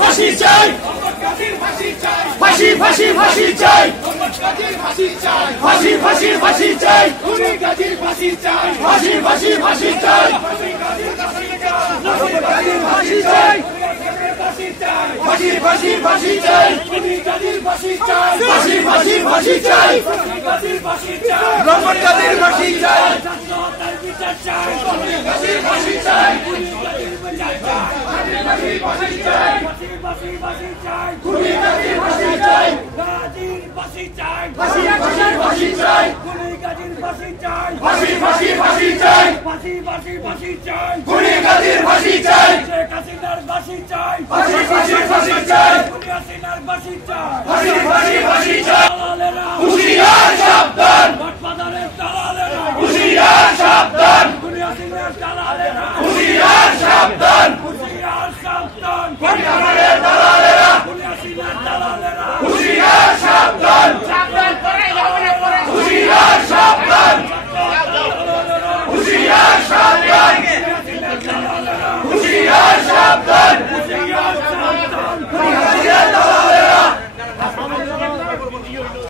ফাঁসি চাই, ফাঁসি ফাঁসি ফাঁসি চাই, ফাঁসি ফাঁসি ফাঁসি চাই, ফাঁসি ফাঁসি ফাঁসি চাই, ফাঁসি চাই, ফাঁসি ফাঁসি ফাঁসি চাই, ফাঁসি ফাঁসি ফাঁসি চাই, মোহাম্মদ গাজীর ফাঁসি চাই, গাজীর ফাঁসি চাই, খুনি গাজীর ফাঁসি চাই, ফাঁসি ফাঁসি ফাঁসি চাই, ফাঁসি ফাঁসি ফাঁসি চাই, খুনি গাজীর ফাঁসি চাই, ফাঁসি ফাঁসি ফাঁসি চাই, ফাঁসি ফাঁসি ফাঁসি চাই, হুঁশিয়ার সাবধান, হুঁশিয়ার সাবধান, হুঁশিয়ার সাবধান।